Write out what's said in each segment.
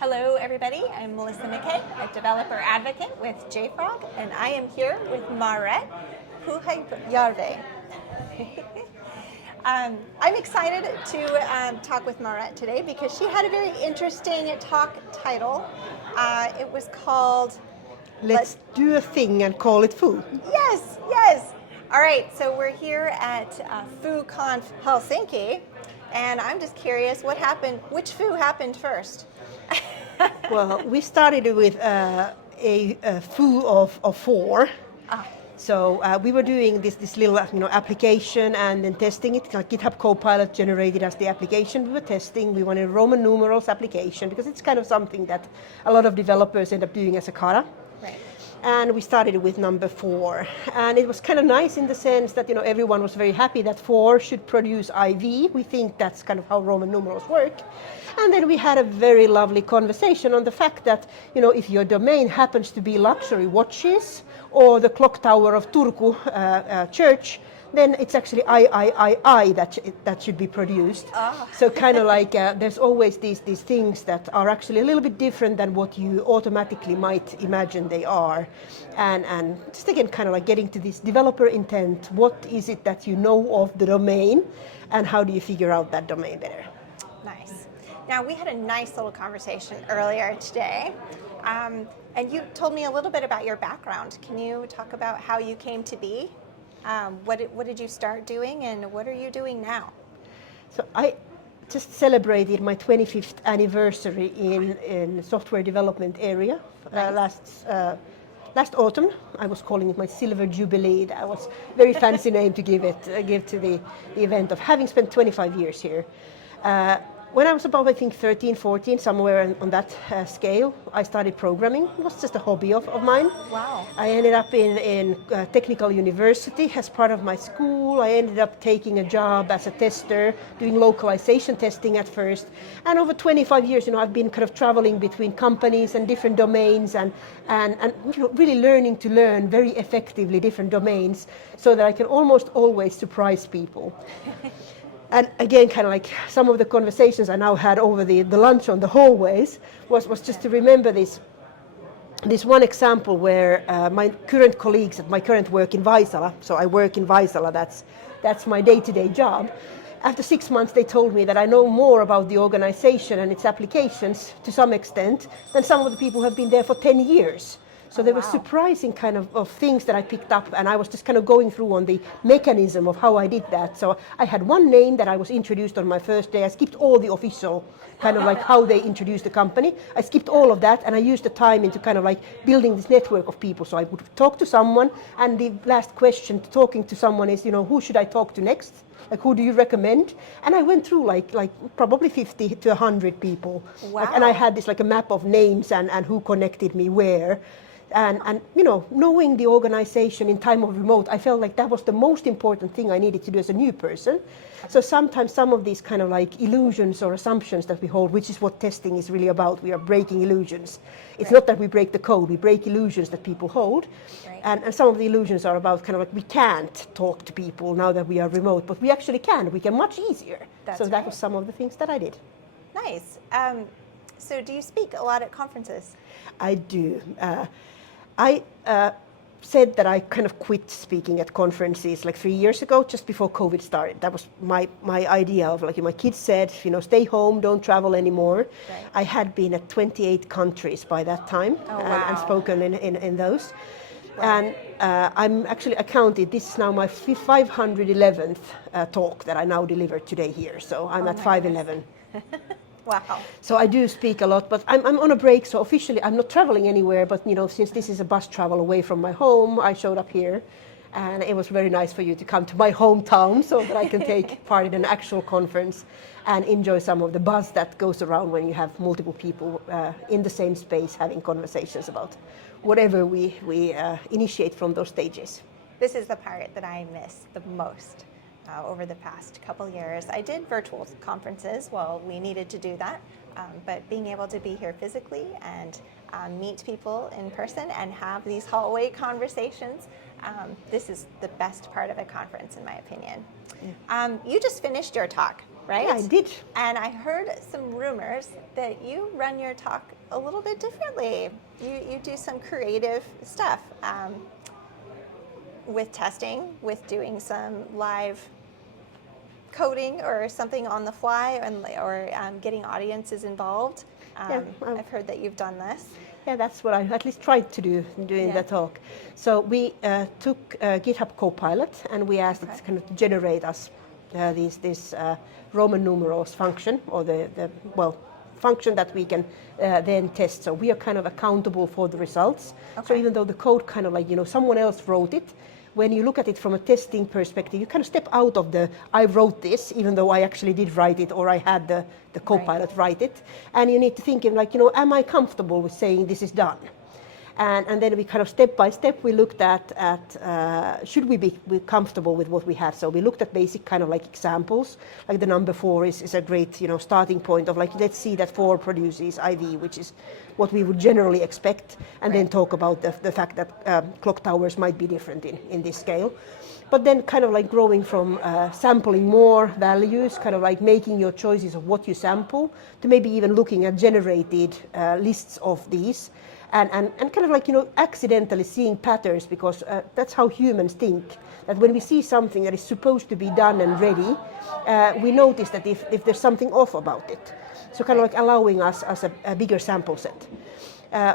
Hello everybody, I'm Melissa McKay, a developer advocate with JFrog, and I am here with Maaret Pyhäjärvi. I'm excited to talk with Maaret today because she had a very interesting talk title. It was called Let's do a thing and call it foo. Yes, yes. All right, so we're here at FooConf Helsinki, and I'm just curious what happened, which foo happened first? Well, we started with a foo of four. So we were doing this little application and then testing it. GitHub Copilot generated us the application we were testing. We wanted a Roman numerals application because it's kind of something that a lot of developers end up doing as a kata. Right. And we started with number 4. And it was kind of nice in the sense that everyone was very happy that 4 should produce IV. We think that's kind of how Roman numerals work. And then we had a very lovely conversation on the fact that, if your domain happens to be luxury watches or the clock tower of Turku church, then it's actually I that should be produced. So kind of like there's always these things that are actually a little bit different than what you automatically might imagine they are. And just again, kind of like getting to this developer intent, what is it that you know of the domain and how do you figure out that domain better? Nice. Now, we had a nice little conversation earlier today, and you told me a little bit about your background. Can you talk about how you came to be? What did you start doing, and what are you doing now? So I just celebrated my 25th anniversary in software development area last autumn. I was calling it my silver jubilee. That was a very fancy name to give to the event of having spent 25 years here. When I was about, I think, 13, 14, somewhere on that scale, I started programming. It was just a hobby of mine. Wow. I ended up in technical university as part of my school. I ended up taking a job as a tester, doing localization testing at first. And over 25 years, I've been kind of traveling between companies and different domains and really learning to learn very effectively different domains so that I can almost always surprise people. And again, kind of like some of the conversations I now had over the lunch on the hallways was just to remember this one example where my current colleagues at my current work in Vaisala, so I work in Vaisala, that's my day-to-day job. After 6 months, they told me that I know more about the organization and its applications to some extent than some of the people who have been there for 10 years. So there were surprising kind of things that I picked up, and I was just kind of going through on the mechanism of how I did that. So I had one name that I was introduced on my first day. I skipped all the official kind of like how they introduced the company. I skipped all of that, and I used the time into kind of like building this network of people. So I would talk to someone, and the last question to talking to someone is, who should I talk to next? Like, who do you recommend? And I went through like probably 50 to 100 people. Wow. And I had this like a map of names and who connected me where. And knowing the organization in time of remote, I felt like that was the most important thing I needed to do as a new person. So sometimes some of these kind of like illusions or assumptions that we hold, which is what testing is really about, we are breaking illusions. It's not that we break the code, we break illusions that people hold. Right. And some of the illusions are about kind of like we can't talk to people now that we are remote, but we actually can. We can much easier. That was some of the things that I did. Nice. So do you speak a lot at conferences? I do. I said that I kind of quit speaking at conferences like 3 years ago, just before COVID started. That was my idea of like, my kids said, stay home, don't travel anymore. Right. I had been at 28 countries by that time and spoken in those. Wow. And I counted, this is now my 511th talk that I now delivered today here. So I'm at 511. Wow. So I do speak a lot, but I'm on a break, so officially I'm not traveling anywhere, but since this is a bus travel away from my home, I showed up here, and it was very nice for you to come to my hometown so that I can take part in an actual conference and enjoy some of the buzz that goes around when you have multiple people in the same space having conversations about whatever we initiate from those stages. This is the part that I miss the most. Over the past couple years. I did virtual conferences, we needed to do that, but being able to be here physically and meet people in person and have these hallway conversations, this is the best part of a conference in my opinion. You just finished your talk, right? Yeah, I did. And I heard some rumors that you run your talk a little bit differently. You do some creative stuff with testing, with doing some live coding or something on the fly, or getting audiences involved. I've heard that you've done this. Yeah, that's what I at least tried to do during the talk. So we took GitHub Copilot and we asked it to kind of generate us this Roman numerals function, or the function that we can then test. So we are kind of accountable for the results. So even though the code kind of like, someone else wrote it, when you look at it from a testing perspective, you kind of step out of the, I wrote this, even though I actually did write it, or I had the Copilot write it. And you need to think, like, am I comfortable with saying this is done? And then we kind of step by step, we looked at should we be comfortable with what we have? So we looked at basic kind of like examples, like the number 4 is a great, starting point of like, let's see that 4 produces IV, which is what we would generally expect, and then talk about the fact that clock towers might be different in this scale. But then kind of like growing from sampling more values, kind of like making your choices of what you sample, to maybe even looking at generated lists of these. And kind of like, accidentally seeing patterns, because that's how humans think. That when we see something that is supposed to be done and ready, we notice that if there's something off about it. So kind of like allowing us as a bigger sample set.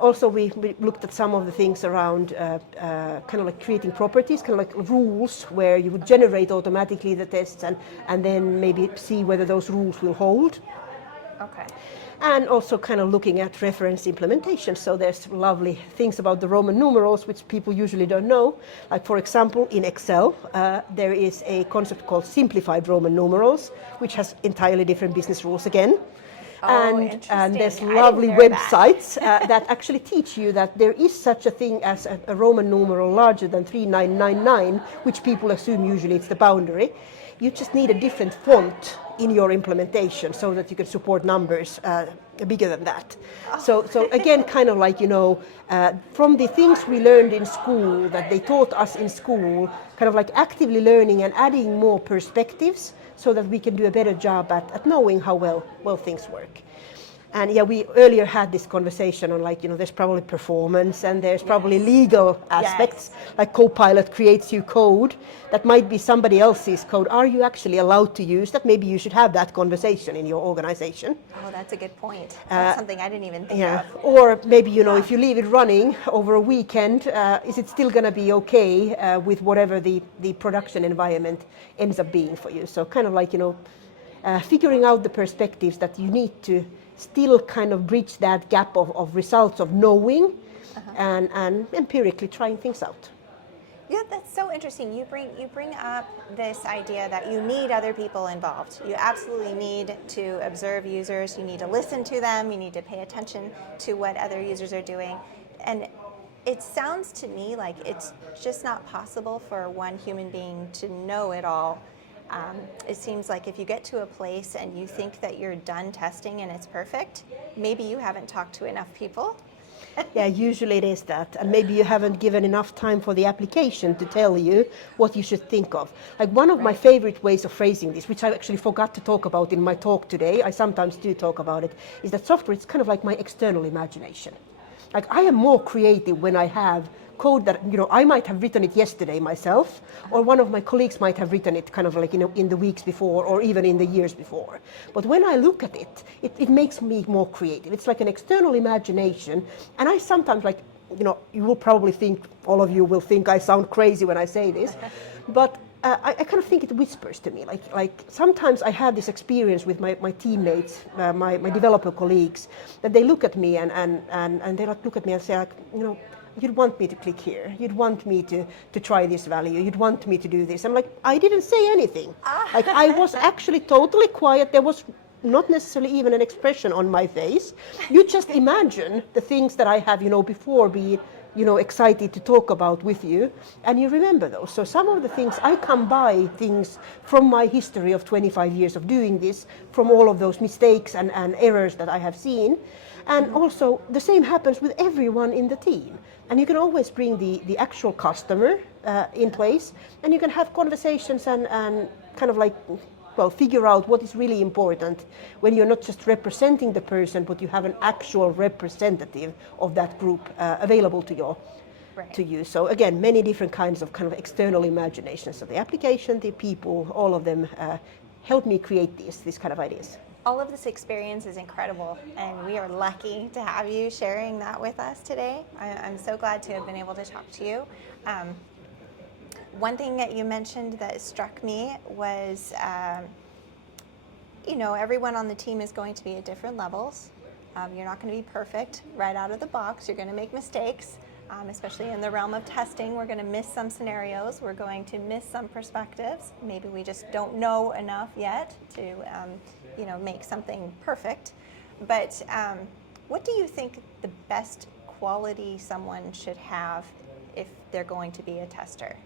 Also, we looked at some of the things around kind of like creating properties, kind of like rules, where you would generate automatically the tests and then maybe see whether those rules will hold. Okay. And also kind of looking at reference implementation. So there's lovely things about the Roman numerals, which people usually don't know. Like, for example, in Excel, there is a concept called simplified Roman numerals, which has entirely different business rules again. And there's lovely websites that actually teach you that there is such a thing as a Roman numeral larger than 3999, which people assume usually it's the boundary. You just need a different font in your implementation so that you can support numbers bigger than that. So again, kind of like, from the things we learned in school, that they taught us in school, kind of like actively learning and adding more perspectives so that we can do a better job at knowing how well things work. And yeah, we earlier had this conversation on like, there's probably performance and there's probably legal aspects, like Copilot creates you code that might be somebody else's code. Are you actually allowed to use that? Maybe you should have that conversation in your organization. Oh, that's a good point. That's something I didn't even think of. Or maybe, if you leave it running over a weekend, is it still going to be okay with whatever the production environment ends up being for you? So kind of like, figuring out the perspectives that you need to still kind of bridge that gap of results of knowing and empirically trying things out. Yeah, that's so interesting. You bring up this idea that you need other people involved. You absolutely need to observe users. You need to listen to them. You need to pay attention to what other users are doing. And it sounds to me like it's just not possible for one human being to know it all. It seems like if you get to a place and you think that you're done testing and it's perfect, maybe you haven't talked to enough people. Yeah, usually it is that. And maybe you haven't given enough time for the application to tell you what you should think of. Like one of my favorite ways of phrasing this, which I actually forgot to talk about in my talk today, I sometimes do talk about it, is that software is kind of like my external imagination. Like I am more creative when I have code that I might have written it yesterday myself, or one of my colleagues might have written it kind of like in the weeks before, or even in the years before. But when I look at it makes me more creative. It's like an external imagination, and I sometimes like you will probably think, all of you will think I sound crazy when I say this, but I kind of think it whispers to me. Like sometimes I have this experience with my teammates, my developer colleagues, that they look at me and they like look at me and say like, you'd want me to click here. You'd want me to try this value. You'd want me to do this. I'm like, I didn't say anything. Like I was actually totally quiet. There was not necessarily even an expression on my face. You just imagine the things that I have, before be excited to talk about with you, and you remember those. So some of the things, I come by things from my history of 25 years of doing this, from all of those mistakes and errors that I have seen. And also the same happens with everyone in the team. And you can always bring the actual customer in place, and you can have conversations and kind of like, well, figure out what is really important when you're not just representing the person, but you have an actual representative of that group available to you. So again, many different kinds of kind of external imaginations. So the application, the people, all of them help me create these kind of ideas. All of this experience is incredible, and we are lucky to have you sharing that with us today. I'm so glad to have been able to talk to you. One thing that you mentioned that struck me was, everyone on the team is going to be at different levels. You're not going to be perfect right out of the box. You're going to make mistakes, especially in the realm of testing. We're going to miss some scenarios. We're going to miss some perspectives. Maybe we just don't know enough yet to make something perfect. But what do you think the best quality someone should have if they're going to be a tester?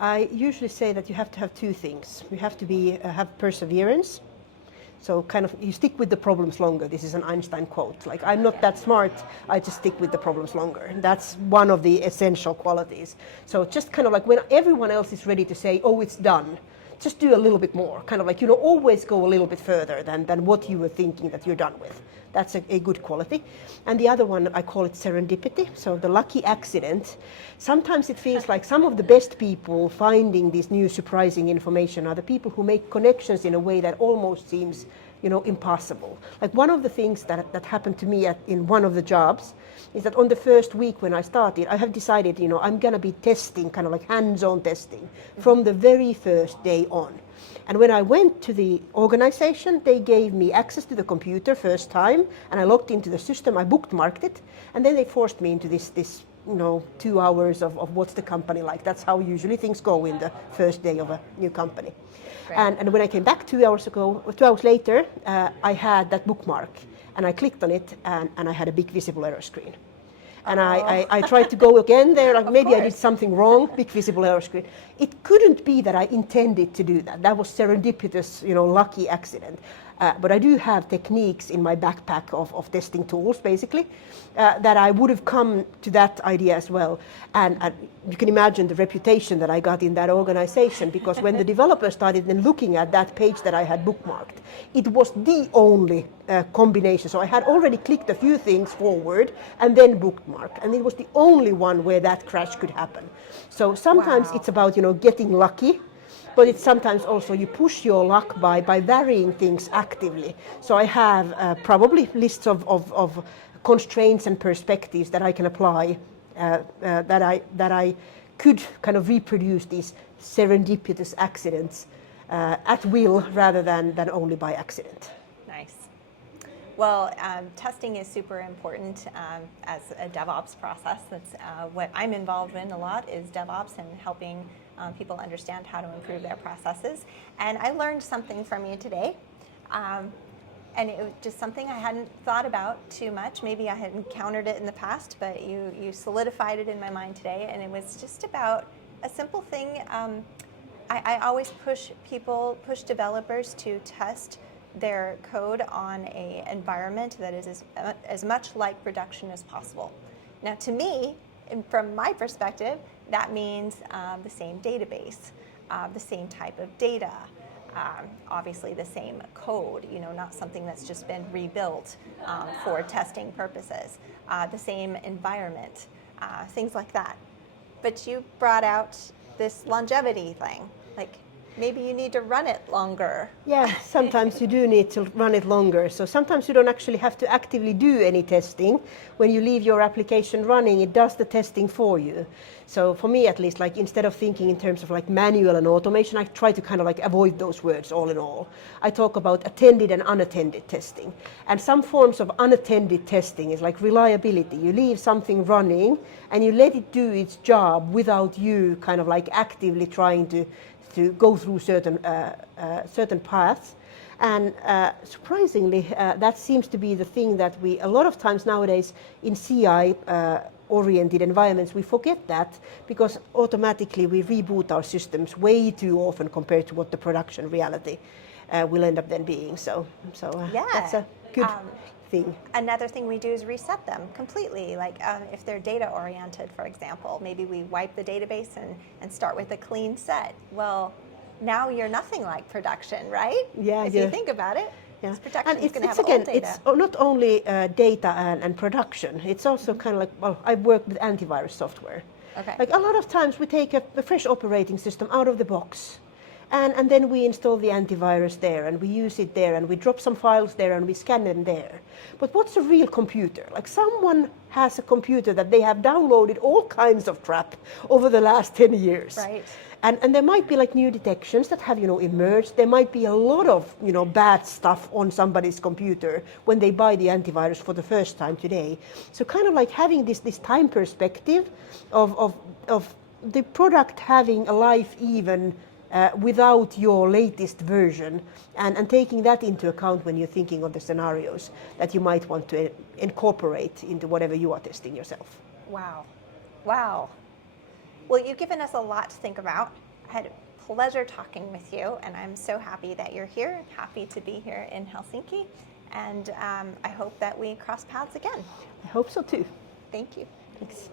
I usually say that you have to have two things. You have to have perseverance. So kind of you stick with the problems longer. This is an Einstein quote. Like, I'm not that smart, I just stick with the problems longer. That's one of the essential qualities. So just kind of like when everyone else is ready to say, oh, it's done, just do a little bit more. Kind of like, always go a little bit further than what you were thinking that you're done with. That's a good quality. And the other one, I call it serendipity. So the lucky accident. Sometimes it feels like some of the best people finding this new surprising information are the people who make connections in a way that almost seems, impossible. Like one of the things that happened to me in one of the jobs is that on the first week when I started, I have decided, I'm going to be testing, kind of like hands-on testing from the very first day on. And when I went to the organization, they gave me access to the computer first time, and I logged into the system, I bookmarked it, and then they forced me into this 2 hours of what's the company like. That's how usually things go in the first day of a new company. Right. And when I came back 2 hours later, I had that bookmark, and I clicked on it, and I had a big visible error screen. And I tried to go again there, like maybe I did something wrong, big visible error screen. It couldn't be that I intended to do that. That was serendipitous, lucky accident. But I do have techniques in my backpack of testing tools, basically, that I would have come to that idea as well. And you can imagine the reputation that I got in that organization, because when the developers started then looking at that page that I had bookmarked, it was the only combination. So I had already clicked a few things forward and then bookmarked, and it was the only one where that crash could happen. So sometimes it's about, getting lucky, but it's sometimes also you push your luck by varying things actively. So I have probably lists of constraints and perspectives that I can apply, that I could kind of reproduce these serendipitous accidents at will rather than only by accident. Nice. Well, testing is super important as a DevOps process. That's what I'm involved in a lot, is DevOps and helping people understand how to improve their processes. And I learned something from you today. And it was just something I hadn't thought about too much. Maybe I had encountered it in the past, but you solidified it in my mind today. And it was just about a simple thing. I always push developers to test their code on an environment that is as much like production as possible. Now, to me, and from my perspective, that means the same database, the same type of data, obviously the same code, not something that's just been rebuilt for testing purposes, the same environment, things like that. But you brought out this longevity thing, like maybe you need to run it longer. Yeah, sometimes you do need to run it longer. So sometimes you don't actually have to actively do any testing. When you leave your application running, it does the testing for you. So for me at least, like instead of thinking in terms of like manual and automation, I try to kind of like avoid those words all in all. I talk about attended and unattended testing. And some forms of unattended testing is like reliability. You leave something running and you let it do its job without you kind of like actively trying to go through certain paths. And surprisingly, that seems to be the thing that a lot of times nowadays in CI oriented environments, we forget that because automatically we reboot our systems way too often compared to what the production reality will end up then being. So that's a good thing. Another thing we do is reset them completely. Like if they're data oriented, for example, maybe we wipe the database and start with a clean set. Well, now you're nothing like production, right? Yeah, If yeah. you think about it. Yeah. Production And is going to have again, old data. it's not only data and production. It's also kind of like, well, I work with antivirus software. Okay. Like a lot of times we take a fresh operating system out of the box, and then we install the antivirus there, and we use it there, and we drop some files there, and we scan them there. But what's a real computer? Like someone has a computer that they have downloaded all kinds of crap over the last 10 years. Right. And there might be like new detections that have, emerged. There might be a lot of, bad stuff on somebody's computer when they buy the antivirus for the first time today. So kind of like having this time perspective of the product having a life even without your latest version, and taking that into account when you're thinking of the scenarios that you might want to incorporate into whatever you are testing yourself. Wow. Wow. Well, you've given us a lot to think about. I had a pleasure talking with you, and I'm so happy that you're here, happy to be here in Helsinki, and I hope that we cross paths again. I hope so too. Thank you. Thanks.